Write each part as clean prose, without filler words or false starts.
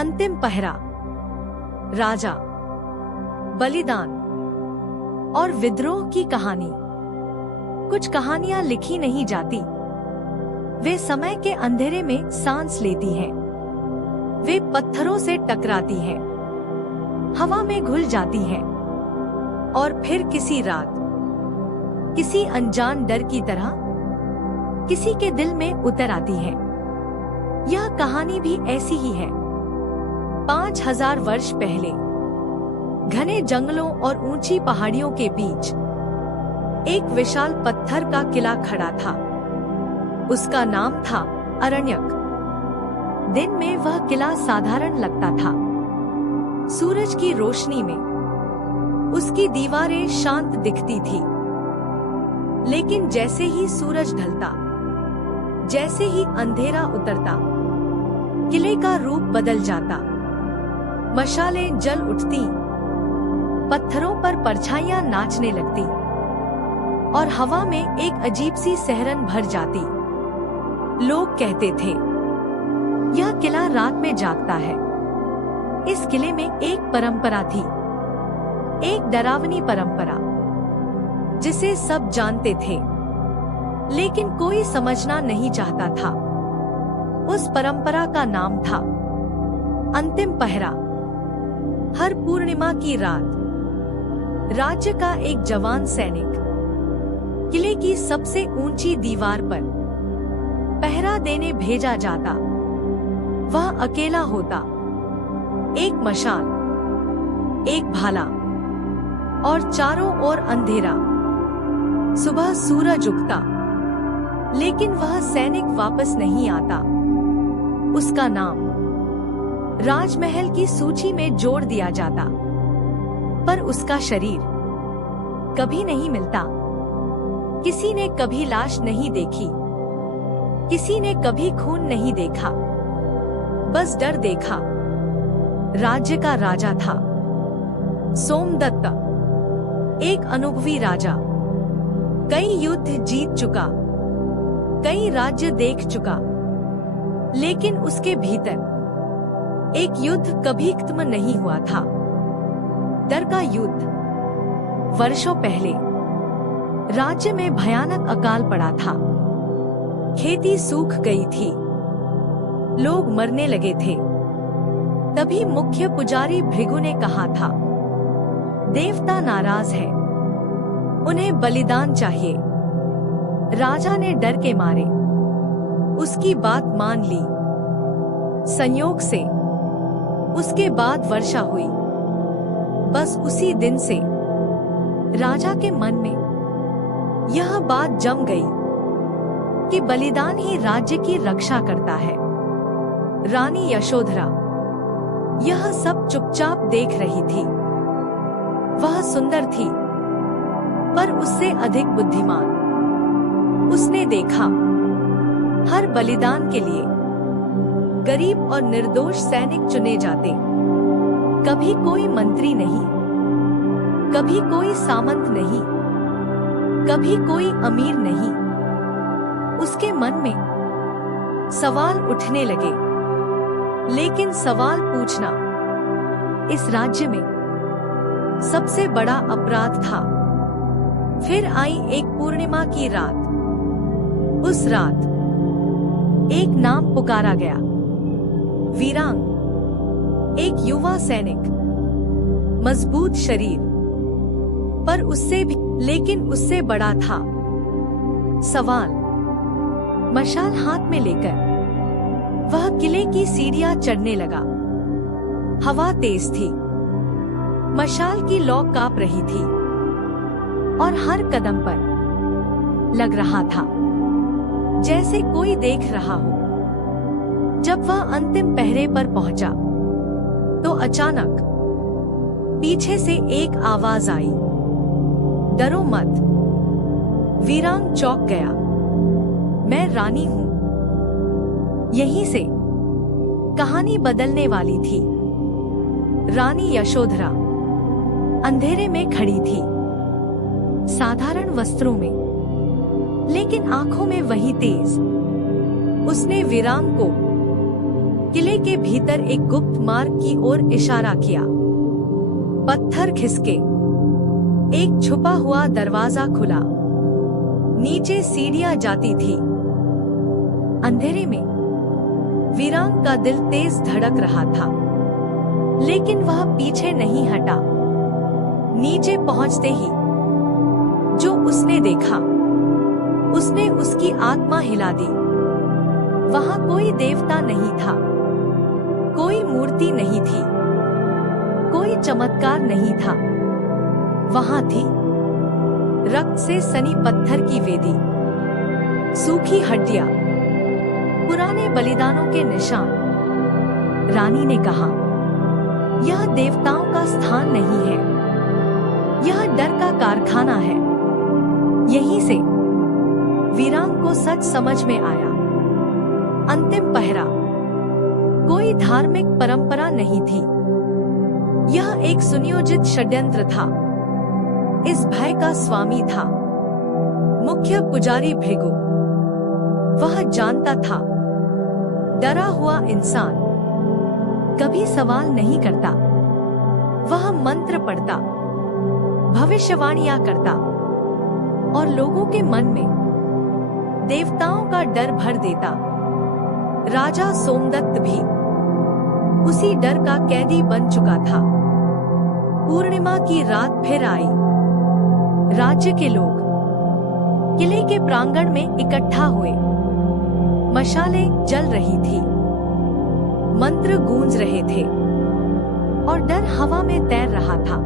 अंतिम पहरा, राजा, बलिदान और विद्रोह की कहानी। कुछ कहानियां लिखी नहीं जाती, वे समय के अंधेरे में सांस लेती हैं। वे पत्थरों से टकराती हैं, हवा में घुल जाती हैं और फिर किसी रात, किसी अनजान डर की तरह किसी के दिल में उतर आती हैं। यह कहानी भी ऐसी ही है। 5000 वर्ष पहले घने जंगलों और ऊंची पहाड़ियों के बीच एक विशाल पत्थर का किला खड़ा था। उसका नाम था अरण्यक। दिन में वह किला साधारण लगता था। सूरज की रोशनी में उसकी दीवारें शांत दिखती थी। लेकिन जैसे ही सूरज ढलता, जैसे ही अंधेरा उतरता, किले का रूप बदल जाता। मशालें जल उठती, पत्थरों पर परछाइयां नाचने लगती और हवा में एक अजीब सी सहरन भर जाती। लोग कहते थे, यह किला रात में जागता है। इस किले में एक परंपरा थी, एक डरावनी परंपरा, जिसे सब जानते थे, लेकिन कोई समझना नहीं चाहता था। उस परंपरा का नाम था अंतिम पहरा। हर पूर्णिमा की रात राज्य का एक जवान सैनिक किले की सबसे ऊंची दीवार पर पहरा देने भेजा जाता। वह अकेला होता, एक मशाल, एक भाला और चारों ओर अंधेरा। सुबह सूरज उगता, लेकिन वह सैनिक वापस नहीं आता। उसका नाम राजमहल की सूची में जोड़ दिया जाता, पर उसका शरीर कभी नहीं मिलता। किसी ने कभी लाश नहीं देखी, किसी ने कभी खून नहीं देखा, बस डर देखा। राज्य का राजा था सोमदत्त, एक अनुभवी राजा। कई युद्ध जीत चुका, कई राज्य देख चुका, लेकिन उसके भीतर एक युद्ध कभी खत्म नहीं हुआ था। डर का युद्ध। वर्षों पहले राज्य में भयानक अकाल पड़ा था। खेती सूख गई थी, लोग मरने लगे थे। तभी मुख्य पुजारी भृगु ने कहा था, देवता नाराज है, उन्हें बलिदान चाहिए। राजा ने डर के मारे उसकी बात मान ली। संयोग से उसके बाद वर्षा हुई। बस उसी दिन से राजा के मन में यह बात जम गई कि बलिदान ही राज्य की रक्षा करता है। रानी यशोधरा यह सब चुपचाप देख रही थी। वह सुंदर थी, पर उससे अधिक बुद्धिमान। उसने देखा, हर बलिदान के लिए गरीब और निर्दोष सैनिक चुने जाते। कभी कोई मंत्री नहीं, कभी कोई सामंत नहीं, कभी कोई अमीर नहीं। उसके मन में सवाल उठने लगे, लेकिन सवाल पूछना इस राज्य में सबसे बड़ा अपराध था। फिर आई एक पूर्णिमा की रात। उस रात एक नाम पुकारा गया, वीरांग। एक युवा सैनिक, मजबूत शरीर, पर उससे भी, लेकिन उससे बड़ा था सवाल। मशाल हाथ में लेकर वह किले की सीढ़ियां चढ़ने लगा। हवा तेज थी, मशाल की लौ कांप रही थी और हर कदम पर लग रहा था जैसे कोई देख रहा हो। जब वह अंतिम पहरे पर पहुंचा, तो अचानक पीछे से एक आवाज आई, डरो मत। वीरांग चौंक गया। मैं रानी हूं। यहीं से कहानी बदलने वाली थी। रानी यशोधरा अंधेरे में खड़ी थी, साधारण वस्त्रों में, लेकिन आंखों में वही तेज। उसने वीरांग को किले के भीतर एक गुप्त मार्ग की ओर इशारा किया। पत्थर खिसके, एक छुपा हुआ दरवाजा खुला। नीचे सीढ़ियां जाती थी। अंधेरे में वीरांग का दिल तेज धड़क रहा था, लेकिन वह पीछे नहीं हटा। नीचे पहुंचते ही जो उसने देखा, उसने उसकी आत्मा हिला दी। वहां कोई देवता नहीं था, कोई मूर्ति नहीं थी, कोई चमत्कार नहीं था। वहां थी रक्त से सनी पत्थर की वेदी, सूखी हड्डियां, पुराने बलिदानों के निशान। रानी ने कहा, यह देवताओं का स्थान नहीं है, यह डर का कारखाना है। यहीं से वीरांग को सच समझ में आया। अंतिम पहरा कोई धार्मिक परंपरा नहीं थी, यह एक सुनियोजित षड्यंत्र था। इस भय का स्वामी था मुख्य पुजारी भृगु। वह जानता था, डरा हुआ इंसान कभी सवाल नहीं करता। वह मंत्र पढ़ता, भविष्यवाणियां करता और लोगों के मन में देवताओं का डर भर देता। राजा सोमदत्त भी उसी डर का कैदी बन चुका था। पूर्णिमा की रात फिर आई। राज्य के लोग किले के प्रांगण में इकट्ठा हुए। मशालें जल रही थी, मंत्र गूंज रहे थे और डर हवा में तैर रहा था।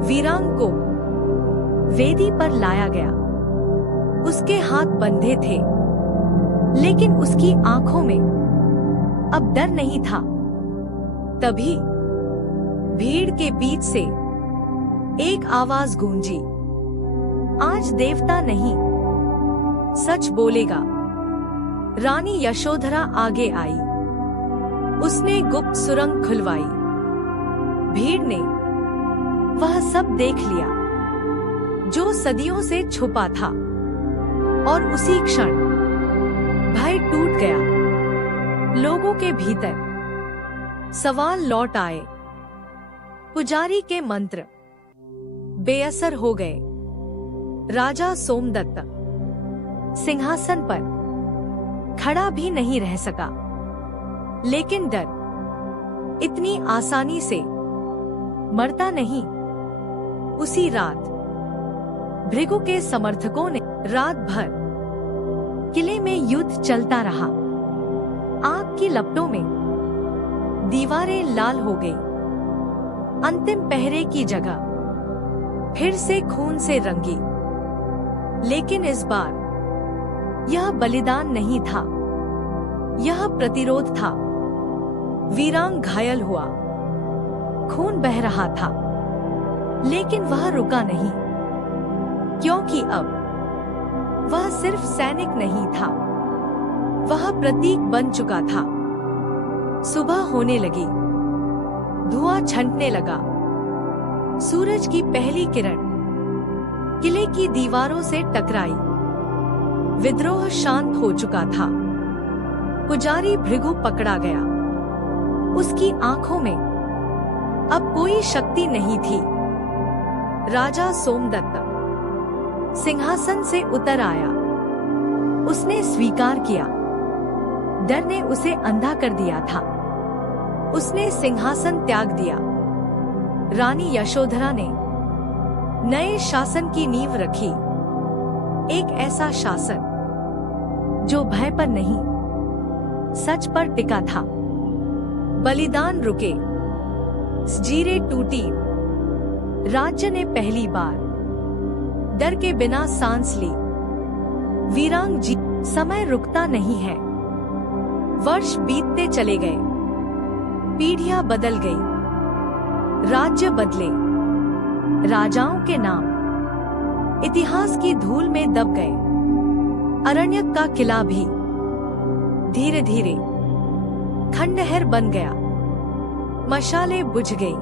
वीरांग को वेदी पर लाया गया। उसके हाथ बंधे थे, लेकिन उसकी आंखों में अब डर नहीं था। तभी भीड़ के बीच से एक आवाज गूंजी, आज देवता नहीं, सच बोलेगा। रानी यशोधरा आगे आई। उसने गुप्त सुरंग खुलवाई। भीड़ ने वह सब देख लिया जो सदियों से छुपा था, और उसी क्षण भय टूट गया। लोगों के भीतर सवाल लौट आए। पुजारी के मंत्र बेअसर हो गए। राजा सोमदत्त सिंहासन पर खड़ा भी नहीं रह सका। लेकिन डर इतनी आसानी से मरता नहीं। उसी रात भृगु के समर्थकों ने रात भर किले में युद्ध चलता रहा। आग की लपटों में दीवारें लाल हो गई। अंतिम पहरे की जगह फिर से खून से रंगी। लेकिन इस बार यह बलिदान नहीं था, यह प्रतिरोध था। वीरांग घायल हुआ, खून बह रहा था, लेकिन वह रुका नहीं, क्योंकि अब वह सिर्फ सैनिक नहीं था, वह प्रतीक बन चुका था। सुबह होने लगी, धुआं छंटने लगा। सूरज की पहली किरण किले की दीवारों से टकराई। विद्रोह शांत हो चुका था। पुजारी भृगु पकड़ा गया। उसकी आंखों में अब कोई शक्ति नहीं थी। राजा सोमदत्त सिंहासन से उतर आया। उसने स्वीकार किया, डर ने उसे अंधा कर दिया था। उसने सिंहासन त्याग दिया। रानी यशोधरा ने नए शासन की नींव रखी। एक ऐसा शासन जो भय पर नहीं, सच पर टिका था। बलिदान रुके, जंजीरें टूटी। राज्य ने पहली बार डर के बिना सांस ली। वीरांग जी, समय रुकता नहीं है। वर्ष बीतते चले गए, पीढ़ियां बदल गई, राज्य बदले, राजाओं के नाम इतिहास की धूल में दब गए। अरण्यक का किला भी धीरे धीरे खंडहर बन गया। मशालें बुझ गई,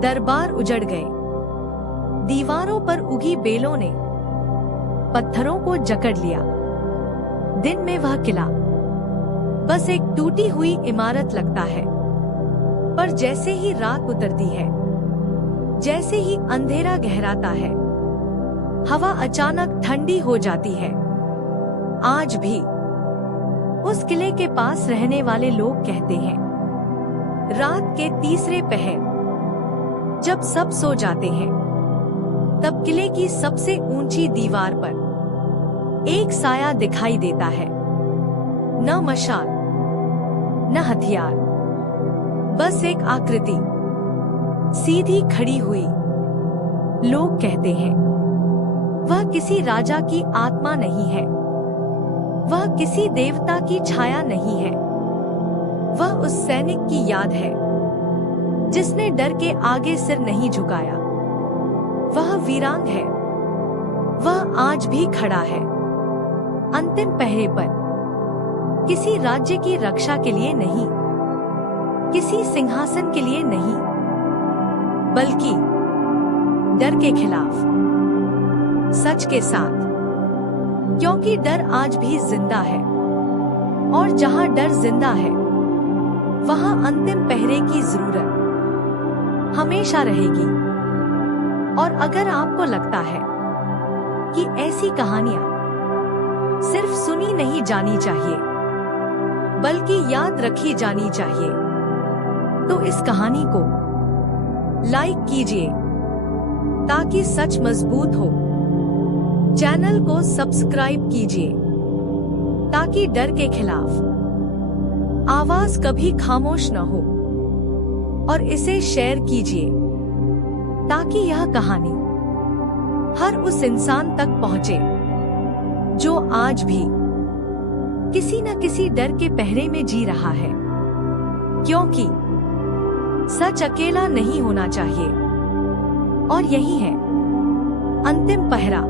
दरबार उजड़ गए। दीवारों पर उगी बेलों ने पत्थरों को जकड़ लिया। दिन में वह किला बस एक टूटी हुई इमारत लगता है। पर जैसे ही रात उतरती है, जैसे ही अंधेरा गहराता है, हवा अचानक ठंडी हो जाती है। आज भी उस किले के पास रहने वाले लोग कहते हैं, रात के तीसरे पहर जब सब सो जाते हैं, तब किले की सबसे ऊंची दीवार पर एक साया दिखाई देता है। न मशाल, न हथियार, बस एक आकृति सीधी खड़ी हुई। लोग कहते हैं, वह किसी राजा की आत्मा नहीं है, वह किसी देवता की छाया नहीं है, वह उस सैनिक की याद है जिसने डर के आगे सिर नहीं झुकाया। वह वीरांग है, वह आज भी खड़ा है, अंतिम पहरे पर, किसी राज्य की रक्षा के लिए नहीं, किसी सिंहासन के लिए नहीं, बल्कि डर के खिलाफ, सच के साथ। क्योंकि डर आज भी जिंदा है, और जहां डर जिंदा है, वहां अंतिम पहरे की जरूरत हमेशा रहेगी। और अगर आपको लगता है कि ऐसी कहानियां सिर्फ सुनी नहीं जानी चाहिए, बल्कि याद रखी जानी चाहिए, तो इस कहानी को लाइक कीजिए ताकि सच मजबूत हो। चैनल को सब्सक्राइब कीजिए ताकि डर के खिलाफ आवाज कभी खामोश न हो, और इसे शेयर कीजिए ताकि यह कहानी हर उस इंसान तक पहुंचे जो आज भी किसी न किसी डर के पहरे में जी रहा है। क्योंकि सच अकेला नहीं होना चाहिए। और यही है अंतिम पहरा।